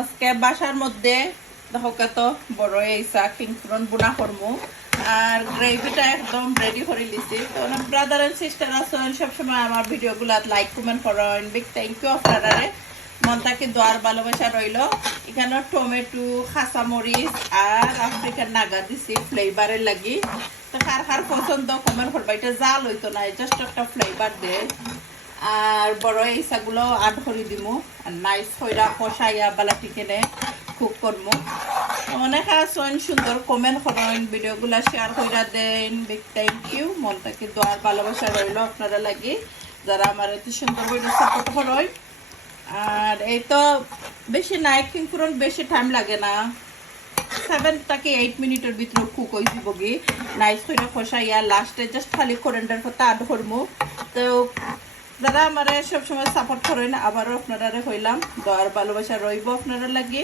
আজকে বাসার মধ্যে দেখো কত বড় এইসা কিংফ্রন বুনা করমু আর গ্রেভিটা একদম রেডি করে লিছি। তো ব্রাদার এন্ড সিস্টার আছেন সবসময় আমার ভিডিওগুলো লাইক কমেন্ট করেন, বিগ থ্যাংক ইউ আপনারা। মন থেকে দোয়ার ভালোবাসা রইল। এখানে টমেটো, কাঁচামরিচ আর আফ্রিকান নাগা দিছি ফ্লেভারের লাগি। তো কার কার পছন্দ কমেন্ট করবা। এটা জাল হইতো না, জাস্ট একটা ফ্লেভার দেয়। আর বড় এইসাগুলো আড করে দিমু আর নাইস হইরা কষাইয়া বালাটি কেনে কুক করমু। অনেক আসেন সুন্দর কমেন্ট করেন, ভিডিওগুলো শেয়ার কইরা দেন, বিগ থ্যাংক ইউ। মন থেকে দোয়ার ভালোবাসা রইল আপনারা লাগি যারা আমার এত সুন্দর ভিডিও সাপোর্ট করেন। আর এই তো বেশি নাই কিংফ্রন, বেশি টাইম লাগে না, 7 থেকে 8 মিনিটের ভিতরে কুক হয়ে দিব গি। নাইস করে কষাইয়া লাস্টে জাস্ট খালি কোরেন্ডার পাতা আড করমু। তো যারা আমার সবসময় সাপোর্ট করেন আবারও আপনারা হইলাম দোয়ার ভালোবাসা রইব আপনারা লাগি।